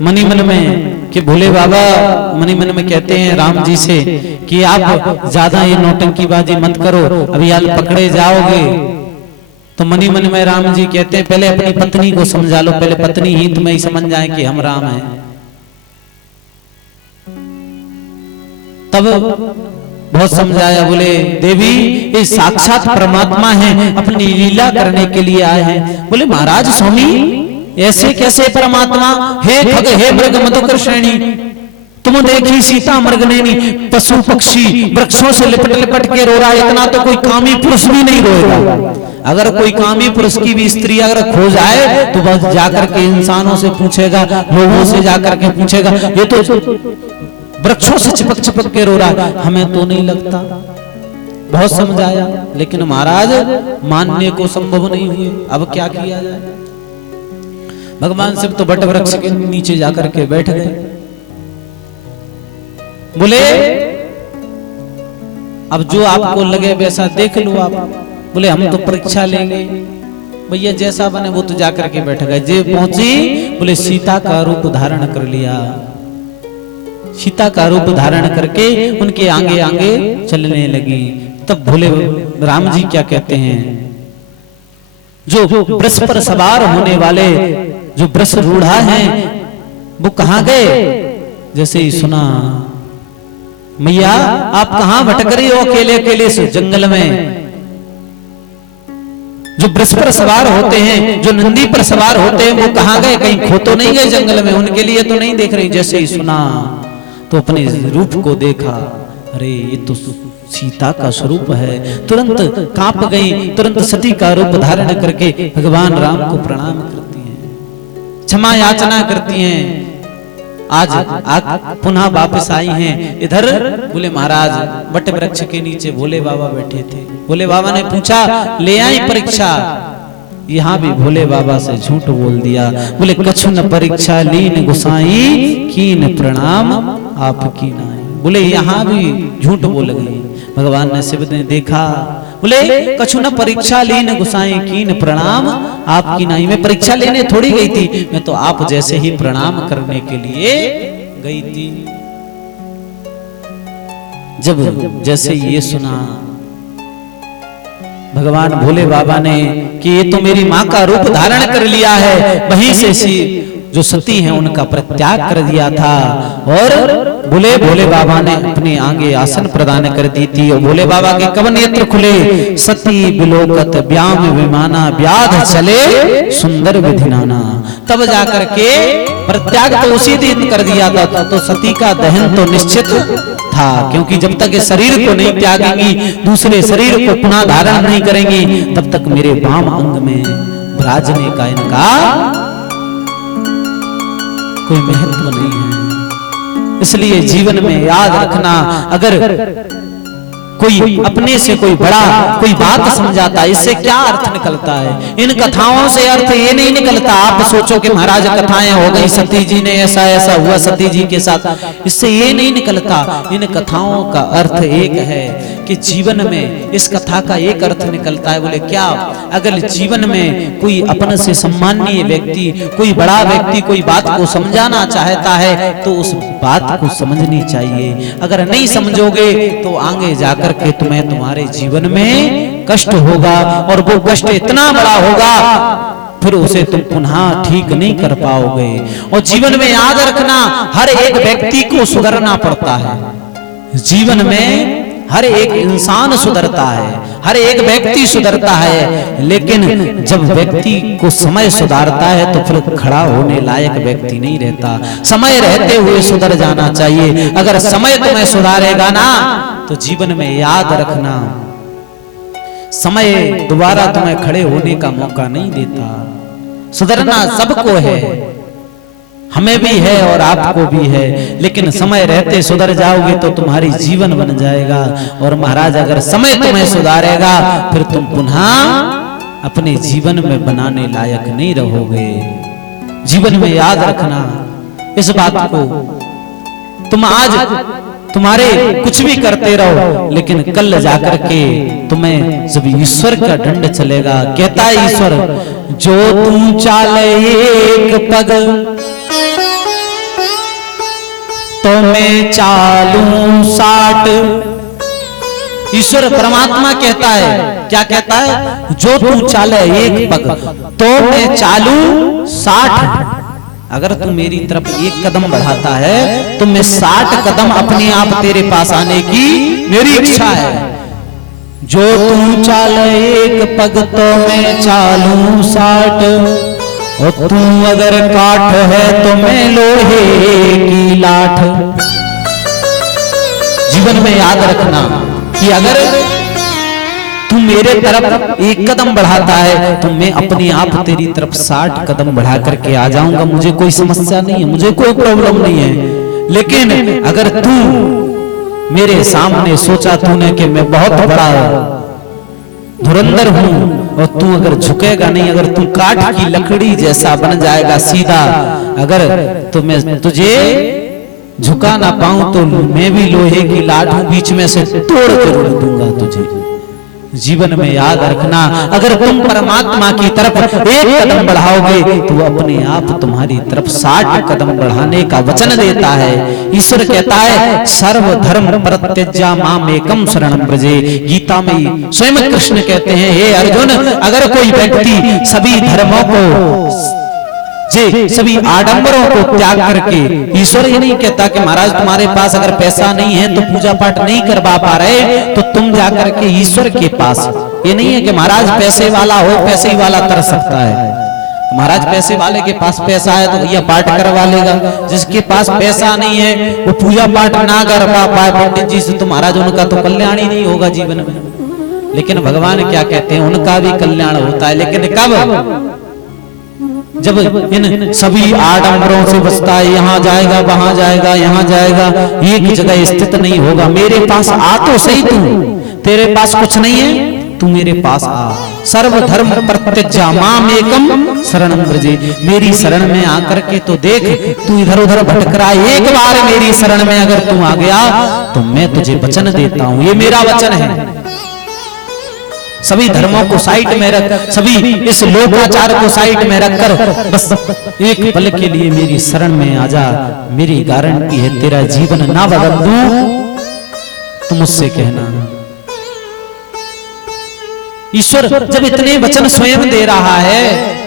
Money मन में कि भोले बाबा मनी मन में कहते हैं राम जी से कि आप ज्यादा ये नौटंकीबाजी मत करो, अभी आप पकड़े जाओगे। तो मनी मन में राम जी कहते हैं पहले अपनी पत्नी को समझा लो, पहले पत्नी ही तुम्हें समझ जाए कि हम राम हैं। तब बहुत समझाया, बोले देवी ये साक्षात परमात्मा है, अपनी लीला करने के लिए आए हैं। बोले महाराज स्वामी ऐसे कैसे परमात्मा? हे खग हे मृग मधुकर श्रेणी, तुम देखी सीता मृगनेनी, पशु पक्षी वृक्षों से लिपट लिपट के रो रहा है, इतना तो कोई कामी पुरुष भी नहीं रोएगा। अगर कोई कामी पुरुष की भी स्त्री अगर खो जाए तो बस जाकर के इंसानों से पूछेगा, लोगों से जाकर के पूछेगा, ये तो वृक्षों से चिपक चिपक के रो रहा है, हमें तो नहीं लगता। बहुत समझाया लेकिन महाराज मानने को संभव नहीं हुए। अब क्या किया जाए? भगवान शिव तो बट वृक्ष के नीचे जाकर के बैठ गए। बोले अब जो आपको लगे वैसा देख लो आप। बोले हम तो परीक्षा लेंगे। भैया जैसा बने वो तो जाकर के बैठ गए। जे पहुंची बोले सीता का रूप धारण कर लिया। सीता का रूप धारण करके उनके आगे आगे चलने लगी। तब भोले राम जी क्या कहते हैं, जो वृष पर सवार होने वाले जो वृष रूढ़ा हैं वो कहां गए? जैसे ही सुना, मैया आप कहां भटक रही हो अकेले अकेले से जंगल में? जो वृष पर सवार होते हैं, जो नंदी पर सवार होते हैं, वो कहां गए? कहीं खो तो नहीं गए जंगल में? उनके लिए तो नहीं देख रही। जैसे ही सुना तो अपने रूप को देखा, अरे ये तो सीता का स्वरूप है। तुरंत कांप गई, तुरंत सती का रूप धारण करके भगवान राम को प्रणाम करती हैं, क्षमा याचना करती हैं। आज पुनः वापस आई हैं इधर। बोले महाराज बट वृक्ष के नीचे भोले बाबा बैठे थे। भोले बाबा ने पूछा ले आई परीक्षा? यहाँ भी भोले बाबा से झूठ बोल दिया। बोले कछु न परीक्षा लीन गुसाई, कीन प्रणाम आपकी नाई। बोले यहाँ भी झूठ बोल गई। भगवान ने शिव ने देखा, बोले कछु न परीक्षा लीन गुसाई, कीन प्रणाम आपकी नाई। मैं परीक्षा लेने थोड़ी गई थी, मैं तो आप जैसे ही प्रणाम करने के लिए गई थी। जब जैसे ये सुना भगवान भोले बाबा ने कि ये तो मेरी माँ का रूप धारण कर लिया है, वहीं से जो सती हैं उनका परित्याग कर दिया था। और बोले भोले बाबा ने अपने आगे आसन प्रदान कर दी थी। और भोले बाबा के कब नेत्र खुले? सती बिलोकत व्याम विमाना, व्याध चले सुंदर विधिनाना। तब जाकर के परित्याग तो उसी दिन कर दिया था। तो सती का दहन तो निश्चित था, क्योंकि जब तक इस शरीर को नहीं त्यागेंगी, दूसरे शरीर को पुनः धारण नहीं करेंगी, तब तक मेरे वाम अंग में विराजने का इनका कोई महत्व नहीं है। इसलिए जीवन में याद रखना, अगर कोई अपने से कोई बड़ा कोई बात समझाता है, इससे क्या अर्थ निकलता है? इन कथाओं से अर्थ ये नहीं निकलता आप सोचो कि महाराज कथाएं हो गई, सती जी ने ऐसा ऐसा हुआ सती जी के साथ, इससे ये नहीं निकलता। इन कथाओं का अर्थ एक है कि जीवन में इस कथा का एक अर्थ निकलता है। बोले क्या? अगर जीवन में कोई अपने से सम्माननीय व्यक्ति, कोई बड़ा व्यक्ति कोई बात को समझाना चाहता है तो उस बात को समझनी चाहिए। अगर नहीं समझोगे तो आगे जाकर के तुम्हें तुम्हारे जीवन में कष्ट होगा, और वो कष्ट इतना बड़ा होगा फिर उसे तुम पुनः ठीक नहीं कर पाओगे। और जीवन में याद रखना, हर एक व्यक्ति को सुधरना पड़ता है। जीवन में हर एक इंसान सुधरता है, हर एक व्यक्ति सुधरता है, लेकिन जब व्यक्ति को समय सुधारता है तो फिर खड़ा होने लायक व्यक्ति नहीं रहता। समय रहते हुए सुधर जाना चाहिए। अगर समय तुम्हें सुधारेगा ना तो जीवन में याद रखना, समय दोबारा तुम्हें खड़े होने का मौका नहीं देता। सुधरना सबको है, हमें भी है और आपको भी है, लेकिन समय रहते सुधर जाओगे तो तुम्हारी जीवन बन जाएगा। और महाराज अगर समय तुम्हें सुधारेगा फिर तुम पुनः अपने जीवन में बनाने लायक नहीं रहोगे। जीवन में याद रखना इस बात को। तुम आज तुम्हारे कुछ भी करते रहो, लेकिन कल जाकर के तुम्हें जब ईश्वर का दंड चलेगा, कहता है ईश्वर, जो तू चाले एक पग तो मैं चालूं 60। ईश्वर परमात्मा कहता है, क्या कहता है? जो तू चाले एक पग तो मैं चालूं 60। अगर तू मेरी तरफ एक कदम बढ़ाता है तो मैं 60 कदम अपने आप तेरे पास आने की मेरी इच्छा है। जो तू चाले एक पग तो मैं चालूं 60। और तू अगर काठ है तो मैं लोहे की लाठ। जीवन में याद रखना कि अगर तू मेरे तरफ एक कदम बढ़ाता है तो मैं अपने आप तेरी तरफ 60 कदम बढ़ा करके आ जाऊंगा। मुझे कोई समस्या नहीं है, मुझे कोई प्रॉब्लम नहीं है। लेकिन अगर तू मेरे सामने सोचा तूने कि मैं बहुत बड़ा धुरंधर हूं और तू अगर झुकेगा नहीं, अगर तू काठ की लकड़ी जैसा बन जाएगा सीधा, अगर तो मैं तुझे झुका ना पाऊं तो मैं भी लोहे की लाठ हूं, बीच में से तोड़ जरूर दूंगा तुझे। जीवन में याद रखना, अगर तुम परमात्मा की तरफ एक कदम बढ़ाओगे तो अपने आप तुम्हारी तरफ 60 कदम बढ़ाने का वचन देता है। ईश्वर कहता है सर्व धर्म परित्यज्य माम एकम शरणं व्रजे। गीता में स्वयं कृष्ण कहते हैं, हे अर्जुन, अगर कोई व्यक्ति सभी धर्मों को सभी आडंबरों को त्याग करके, ईश्वर ये नहीं कहता कि महाराज तुम्हारे पास अगर पैसा नहीं है तो पूजा पाठ नहीं करवा पा रहे तो तुम जाकर के ईश्वर के पास, ये नहीं है कि महाराज पैसे वाला हो पैसे ही वाला तर सकता है। महाराज पैसे वाले के पास पैसा है तो भैया पाठ करवा लेगा, जिसके पास पैसा नहीं है वो पूजा पाठ ना कर पाए पंडित जी से तो महाराज उनका तो कल्याण ही नहीं होगा जीवन में। लेकिन भगवान क्या कहते हैं, उनका भी कल्याण होता है, लेकिन कब? जब इन सभी आडंबरों से बचता है, यहाँ जाएगा वहां जाएगा यहाँ जाएगा, एक जगह स्थित नहीं होगा। मेरे पास आ तो सही, तू तेरे पास कुछ नहीं है, तू मेरे पास आ। सर्व धर्म परित्यज्य माम एकम शरणं व्रजे। मेरी शरण में आकर के तो देख, तू इधर उधर भटक रहा है, एक बार मेरी शरण में अगर तू आ गया तो मैं तुझे वचन देता हूं, ये मेरा वचन है। सभी धर्मों को साइड में रख, सभी इस लोकाचार को साइड में रखकर बस एक पल के लिए मेरी शरण में आजा। मेरी गारंटी है तेरा जीवन ना बदल दूं, तुम मुझसे कहना। ईश्वर जब इतने वचन स्वयं दे रहा है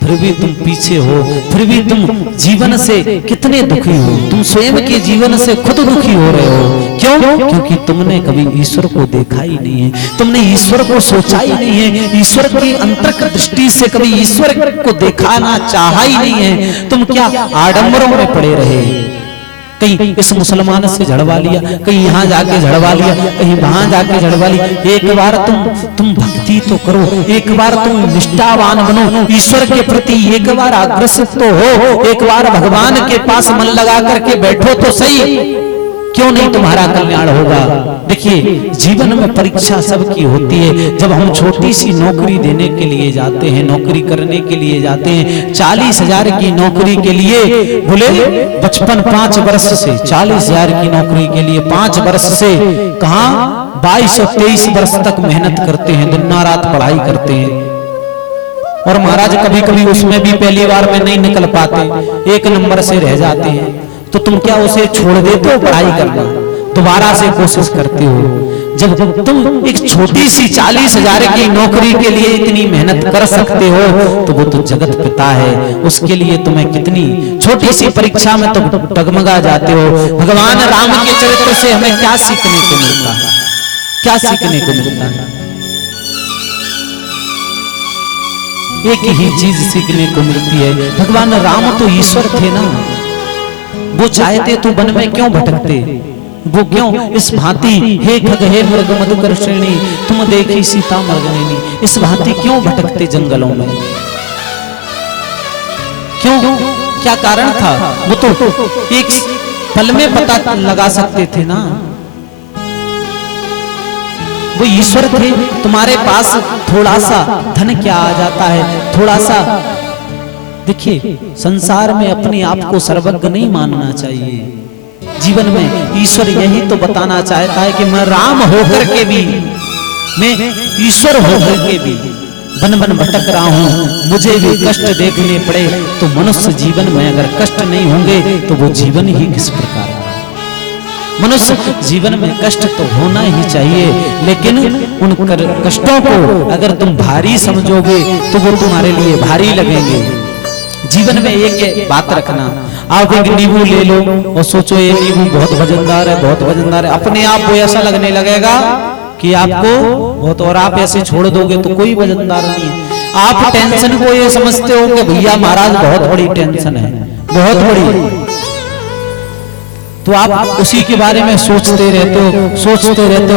फिर भी तुम पीछे हो, फिर भी तुम जीवन से कितने दुखी हो, तुम स्वयं के जीवन से खुद दुखी हो रहे हो। क्यों? क्योंकि तुमने कभी ईश्वर को देखा ही नहीं है, तुमने ईश्वर को सोचा ही नहीं है, ईश्वर की अंतरक दृष्टि से कभी ईश्वर को दिखाना चाहा ही नहीं है। तुम क्या आडंबरों में पड़े रहे, कहीं इस मुसलमान से झड़वा लिया, कहीं यहाँ जाके झड़वा लिया, कहीं वहां जाके झड़वा लिया। एक बार तुम भक्ति तो करो, एक बार तुम निष्ठावान बनो ईश्वर के प्रति, एक बार अग्रसित तो हो, एक बार भगवान के पास मन लगा करके बैठो तो सही। क्यों नहीं तुम्हारा कल्याण होगा? देखिए जीवन में परीक्षा सबकी होती है। जब हम छोटी सी नौकरी देने के लिए जाते हैं, नौकरी करने के लिए जाते हैं, 40,000 की नौकरी के लिए बोले बचपन 5 वर्ष से 40,000 की नौकरी के लिए 5 वर्ष से कहां 22 और 23 वर्ष तक मेहनत करते हैं, दिन रात पढ़ाई करते हैं। और महाराज कभी कभी उसमें भी पहली बार में नहीं निकल पाते, 1 नंबर से रह जाते हैं, तो तुम क्या उसे छोड़ देते हो पढ़ाई करना, दोबारा से कोशिश करते हो? जब तुम एक छोटी सी 40,000 की नौकरी के लिए इतनी मेहनत कर सकते हो तो वो तो जगत पिता है, उसके लिए तुम्हें कितनी छोटी सी परीक्षा में तो डगमगा जाते हो। भगवान राम के चरित्र से हमें क्या सीखने को मिलता है? क्या सीखने को मिलता है? एक ही चीज सीखने को मिलती है, भगवान राम तो ईश्वर थे ना, वो चाहते तो वन में क्यों भटकते, वो क्यों इस भांति हे खग हे मृग मधुकर श्रेणी तुम देखी सीता मर्गनेनी, इस भांति क्यों भटकते जंगलों में? क्यों? क्या कारण था? वो तो एक पल में पता लगा सकते थे ना, वो ईश्वर थे। तुम्हारे पास थोड़ा सा धन क्या आ जाता है, थोड़ा सा। देखिए संसार में अपने आप को सर्वज्ञ नहीं मानना चाहिए। जीवन में ईश्वर यही तो बताना चाहता है कि मैं राम होकर के भी, मैं ईश्वर होकर के भी वन वन भटक रहा हूं, मुझे भी कष्ट देखने पड़े तो मनुष्य जीवन में अगर कष्ट नहीं होंगे तो वो जीवन ही किस प्रकार है? मनुष्य जीवन में कष्ट तो होना ही चाहिए, लेकिन उन कष्टों को अगर तुम भारी समझोगे तो वो तुम्हारे लिए भारी लगेंगे। जीवन में एक बात रखना, आप एक नींबू ले लो और सोचो ये नींबू बहुत वजनदार है, बहुत वजनदार है, अपने आप वो ऐसा लगने लगेगा कि आपको बहुत, और आप ऐसे छोड़ दोगे तो कोई वजनदार नहीं है। आप टेंशन को ये समझते हो कि भैया महाराज बहुत बड़ी टेंशन है, बहुत बड़ी, तो आप उसी के बारे में सोचते रहते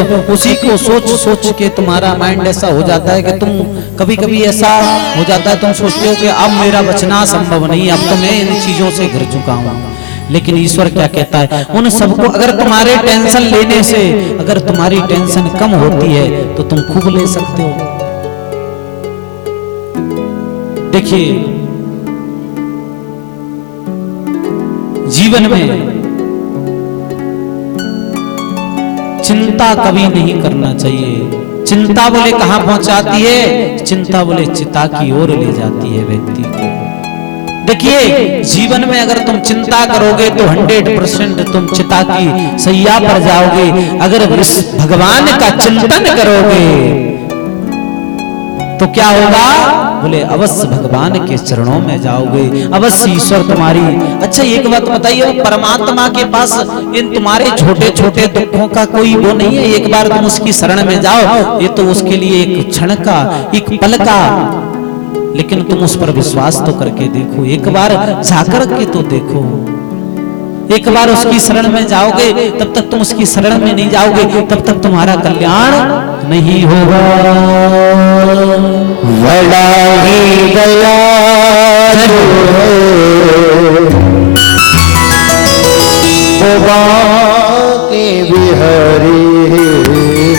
हो, उसी को सोच सोच के तुम्हारा माइंड ऐसा हो जाता है कि तुम कभी कभी ऐसा हो जाता है, तुम सोचते हो कि अब मेरा बचना संभव नहीं, अब तो मैं इन चीजों से घिर चुका हूं। लेकिन ईश्वर क्या कहता है, उन सबको अगर तुम्हारे टेंशन लेने से अगर तुम्हारी टेंशन कम होती है तो तुम खूब ले सकते हो। देखिए जीवन में चिंता कभी नहीं करना चाहिए। चिंता बोले कहां पहुंचाती है, चिंता बोले चिता की ओर ले जाती है व्यक्ति को। देखिए जीवन में अगर तुम चिंता करोगे तो 100% तुम चिता की सैया पर जाओगे। अगर भगवान का चिंतन करोगे तो क्या होगा, बोले अवश्य भगवान के चरणों में जाओगे, अवश्य ईश्वर तुम्हारी। अच्छा एक बात बताइए, परमात्मा के पास इन तुम्हारे छोटे छोटे दुखों का कोई वो नहीं है, एक बार तुम उसकी शरण में जाओ, ये तो उसके लिए एक क्षण का, एक पल का, लेकिन तुम उस पर विश्वास तो करके देखो, एक बार जाकर के तो देखो। एक बार उसकी शरण में जाओगे, तब तक तुम उसकी शरण में नहीं जाओगे, तब तक तुम्हारा कल्याण नहीं होगा। बड़ा ही गया वो